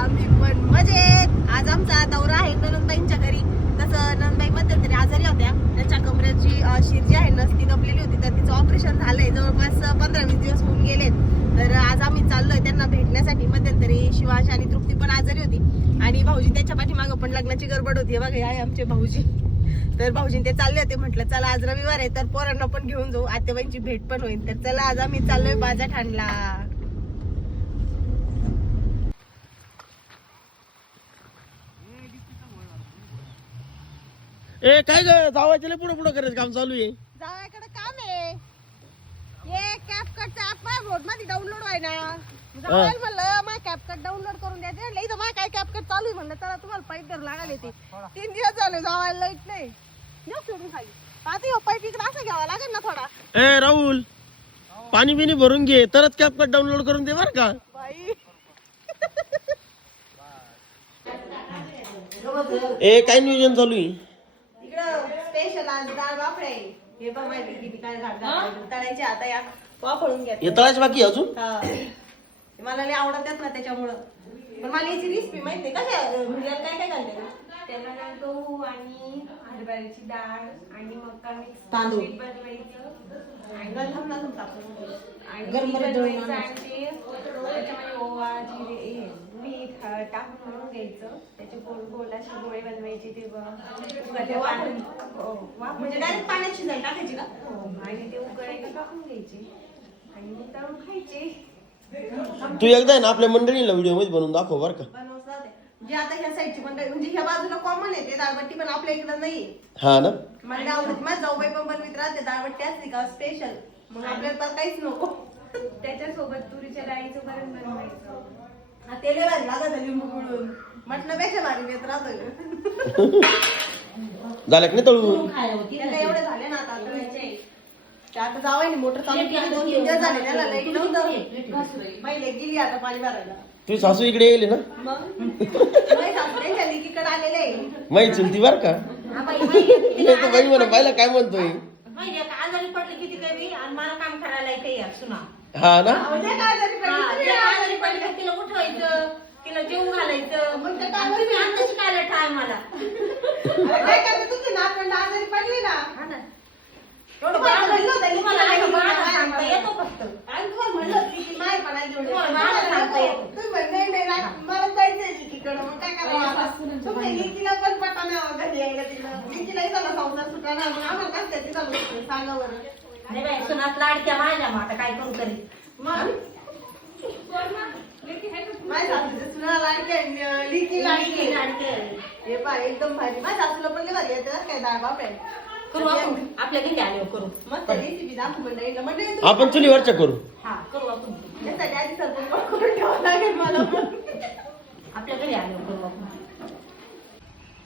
आम्ही पण मजेत. आज आमचा दौरा आहे नंदबाईंच्या घरी. तसं नंदबाई मध्यंतरी आजारी होत्या, त्यांच्या कमरेची शिर जी आहे नस ती दबलेली होती, तर तिचं ऑपरेशन झालंय. जवळपास 15-20 दिवस होऊन गेलेत. तर आज आम्ही चाललोय त्यांना भेटण्यासाठी. मध्यंतरी शिवाश आणि तृप्ती पण आजारी होती आणि भाऊजी त्याच्या पाठीमागं पण लग्नाची गडबड होती. बघा हे आहे आमचे भाऊजी. तर भाऊजी ते चालले होते, म्हटलं चला आज रविवार आहे तर पोरांना पण घेऊन जाऊ, आत्याबाईंची भेट पण होईल. तर चला आज आम्ही चाललोय बाजारठाणला. ए काय ग जावायचे पुढे पुढे करायचं काम चालू आहे. जावायकडे काम आहे. हे कॅपकटचं ऍप माझ्या फोन मध्ये डाउनलोड आहे ना. जावायला म्हणलं माझ्या कॅपकट डाउनलोड करून द्यायचं. म्हणलं इथं माझ्या काय कॅपकट चालू आहे. म्हणलं चला तुम्हाला पाईप धरू लागायला येते. 3 दिवस झाले जावायला लाईट नाही. येऊ सोडून खाली. आता ह्यो पाईप इकडे असं घ्यावा लागेल ना थोडा. ए राहुल पाणी बिनी भरून घे तरच कॅपकट डाउनलोड करून दे बर का. बाई ए काय नियोजन चालू आहे इकडं स्पेशल आज डाळ बाफळे. हे पण माहिती किती काय तळायचे. आता या वाफळून घ्या. हे तळाच बाकी आहे अजून. हा मला लय आवडतात ना त्याच्यामुळं. पण मला याची रेसिपी माहित नाही. कशा म्हणजे काय काय घालते ना त्याला गहू आणि हरभऱ्याची डाळ आणि मका मिक्स तांदूळ. पीठ बनवायचं आणि गरम तांदूळ टाकून. आणि गरम पीठ गरम दळून बनवायचं आणायचं. आणि ते त्याच्यामध्ये ओवा जिरे हे मीठ हळद टाकून मळून घ्यायचं. त्याचे गोल गोल असे गोळे बनवायचे. ते म्हणजे डायरेक्ट पाण्यात शिजायला टाकायची का? आणि ते उकळायला टाकून घ्यायचे आणि मग तळून खायचे. तू एकदा आहे ना आपल्या मंडळीला व्हिडिओ मध्ये बनवून दाखव बर का. बनवत राहते. जे आता ह्या साईडची मंडळी म्हणजे ह्या बाजूला कॉमन आहे ते दाळबट्टी, पण आपल्या इकडे नाही. हा ना मला आवडत. माझ्या जाऊबाई पण बनवित राहते दाळबट्टी असते का स्पेशल. मग आपल्याला तर काहीच नको. त्याच्यासोबत तुरीच्या डाळीचं वरण बनवायचं. ते लय भारी लागत लिंबू पिळून. मटणापेक्षा भारी येत राहतो. झालं की नाही तळून. एवढे झाले ना आता तळायचे. ते आता जावाय मोटर चालू केली. 2-3 दिवस झाले त्याला लाईट नव्हतं. पहिले गेली आता पाणी भरायला. तुझी सासू इकडे येईल ना. मग नाही सासरे त्या लिकीकडे आलेले आहे. माही चुलती बर का. नाही तर बाई म्हणा बाईला काय म्हणतोय. आजारी पडलं किती काही आणि मला काम करायला येते यार सुना. हा ना म्हणजे काय झाली पाहिजे? आजारी पडलं तिला उठवायचं, तिला जेवू घालायचं. मग ते आणि तुम्ही आता शिकायला टायमाला काय करते तुझी नातवंड आजारी पडली ना. एवढं तुम्हाला बाळ म्हणलं होतं, तुम्हाला लिकीला नाही नाही बाळा सांगता म्हणलं. येतो फक्त. आणि तुम्हाला म्हणलं होतं की माय पण आहे जेवढे. तुम्हाला बाळा सांगता येतो. तुम्ही म्हणले नाही मला जायचंय लिकीकडं. मग काय करावं आता? तुम्ही लिकीला पण पटाना घरी यायला तिला. लिकीलाही झाला संसार सुटाना. मग आम्हाला काय त्याची चालू होतं? सांगा बरं. नाही बाई सुनात लाडक्या माझ्या मग आता काय करू तरी. मग माझ्या सासूचं सुना लाडकी आहे, लिकी लाडकी आहे. हे पहा एकदम भारी. माझ्या सासूला पण लय भारी येतं काय डाळ बाप आहे. करू आपण आपल्या घरी आलो करू. मग त्या रेसिपी दाखवू मंडळीला. मंडळी आपण चुलीवरच्या करू. हा करू आपण त्यासाठी आधी सरपंच करून ठेवावं लागेल मला पण. आपल्या घरी आलो करू आपण.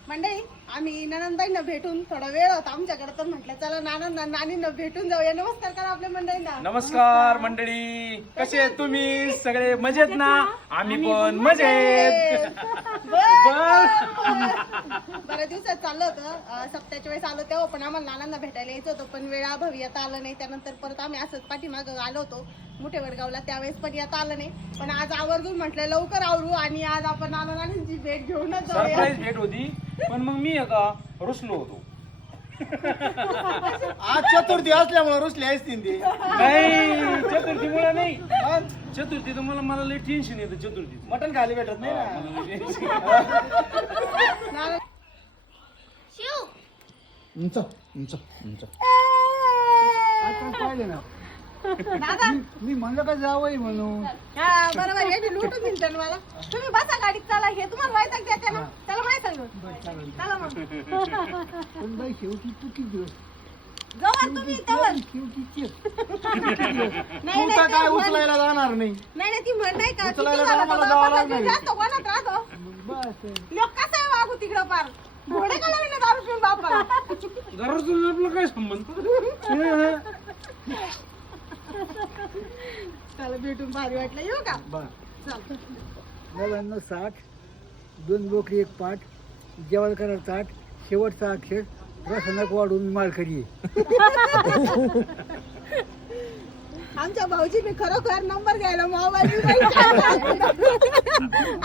मंडळी आम्ही ननंदबाईंना भेटून थोडा वेळ होता आमच्याकडे, तर म्हटलं चला नानींना भेटून जाऊया. नमस्कार करा आपल्या मंडळींना. नमस्कार मंडळी, कसे आहेत तुम्ही सगळे? मजेत ना? आम्ही पण मजेत. बऱ्याच दिवसात चाललं होतं. सप्त्याच्या वेळेस आलो तेव्हा पण आम्हाला नानांना भेटायला यायचं होतं, पण वेळाभावी आता आलं नाही. त्यानंतर परत आम्ही असंच पाठीमागं आलो होतो मुठेवडगावला, त्यावेळेस पण येता आलं नाही. पण आज आवर्जून म्हटलं लवकर आवरू आणि आज आपण नानांची भेट घेऊनच जाऊया. सरप्राईज भेट होती, पण मग मी आता रुसलो होतो. आज चतुर्थी असल्यामुळे रुसले असतील ते. नाही चतुर्थीमुळे नाही. चतुर्थी तर मला लय टेन्शन येतं. चतुर्थी मटण खायला भेटत नाही ना. पाहिले ना मी म्हणलं का जावं म्हणून. हा बरोबर. हे लुटून दिलं मला. तुम्ही बसा गाडीत चला. हे तुम्हाला माहिती द्यायचं ना. त्याला माहित आहे. चला मग. पण बाई शेवटी तू किती दिवस जवळ तुम्ही तेव्हा. शेवटी नाही तू काय उचलायला जाणार नाही. नाही ती म्हण नाही का किती उचलायला झालं आम्हाला तर जावं बाबा लागणार. जास्त कोणात राहतो. बस लोक कसं आहे वागू तिकडं पार. घोडे का लावले दारू पिऊन बापाला. घरातून आपला काय संबंध? चला भेटून भारी वाटलं. येऊ का? बस 99-60 2 बोकरी 1 पाठ जेवण करा ताट शेवटचा अक्षर रसनक वाढून मालकरी. आमच्या भाऊजीने खरोखर नंबर घ्यायला मोबाईल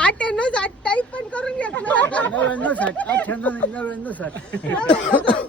98 टाईप पण करून घेतला 99 60 98 99 60